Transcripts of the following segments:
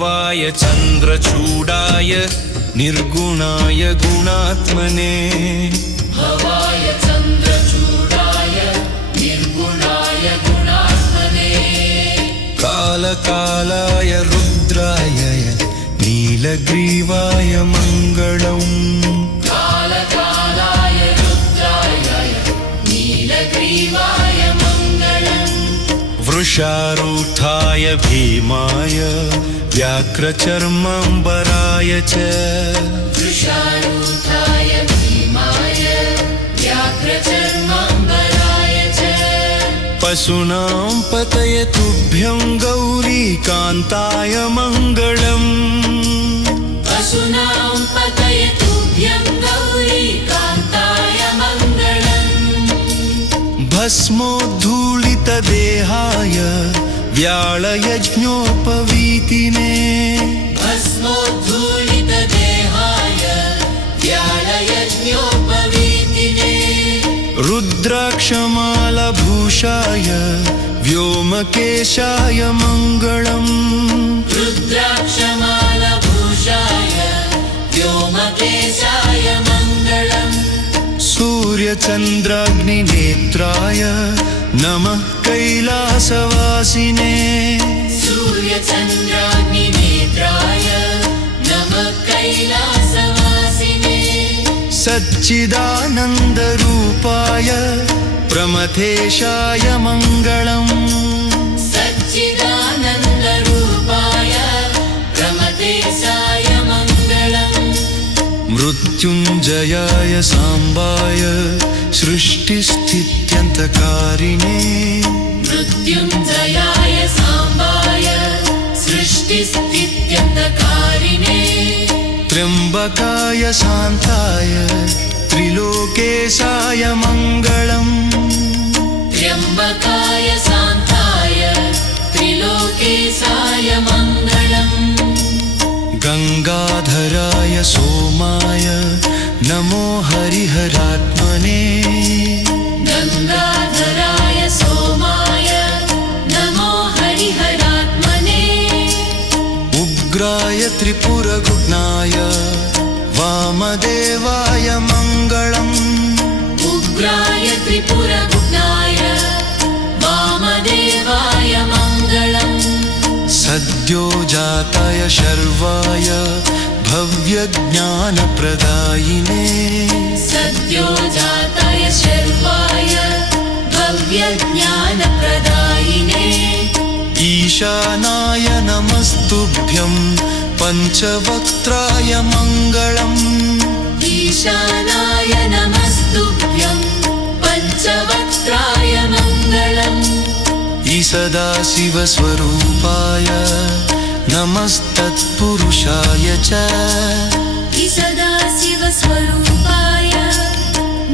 भवाय चन्द्रचूडाय निर्गुणाय गुणात्मने भवाय चन्द्रचूडाय निर्गुणाय गुणात्मने कालकालाय रुद्राय नीलग्रीवाय मङ्गलम् कालकालाय रुद्राय नीलग्रीवाय मङ्गलम् वृषारूढाय भीमाय व्याघ्रचर्माम्बराय च वृषारूढाय भीमाय व्याघ्रचर्माम्बराय च पशूनां पतये तुभ्यं गौरीकान्ताय मङ्गलम् पशूनां पतये तुभ्यं गौरीकान्ताय मङ्गलम् भस्मोद्धूलितदेहाय व्याळयज्ञोपवीतिने भस्मोद्धूलितदेहाय व्याळयज्ञोपवीतिने रुद्राक्षमालभूषाय व्योमकेशाय मङ्गलम् रुद्राक्षमालभूषाय व्योमकेशाय मङ्गलम् सूर्यचन्द्राग्निनेत्राय नमः कैलासवासिने सूर्यचन्द्राग्निनेत्राय नमः कैलासवासिने सच्चिदानन्दरूपाय प्रमथेशाय मङ्गलम् सच्चिदानन्दरूपाय प्रमथेशाय मङ्गलम् मृत्युञ्जयाय साम्बाय सृष्टिस्थित्यन्तकारिणे मृत्युञ्जयाय साम्बाय सृष्टिस्थित्यन्तकारिणे त्र्यम्बकाय शान्ताय त्रिलोकेशाय मङ्गलम् त्र्यम्बकाय शान्ताय त्रिलोकेशाय मङ्गलम् गङ्गाधराय सोमाय नमो हरिहरात्मने गङ्गाधराय सोमाय नमो हरिहरात्मने उग्राय त्रिपुरगुणाय वामदेवाय मङ्गलम् उग्राय त्रिपुरगुणाय वामदेवाय मङ्गलम् सद्यो जाताय शर्वाय भव्यज्ञानप्रदायिने सद्यो जाताय शर्वाय भव्यज्ञानप्रदायिने ईशानाय नमस्तुभ्यं पञ्चवक्त्राय मङ्गलम् ईशानाय नमस्तुभ्यं पञ्चवक्त्राय मङ्गलम् सदाशिवस्वरूपाय नमस्तत्पुरुषाय च सदाशिवस्वरूपाय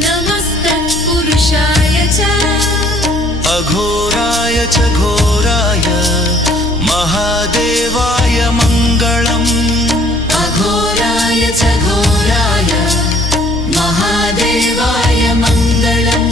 नमस्तत्पुरुषाय च अघोराय च घोराय महादेवाय मङ्गलम् अघोराय च घोराय महादेवाय मङ्गलम्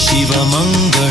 शिवमङ्गलम्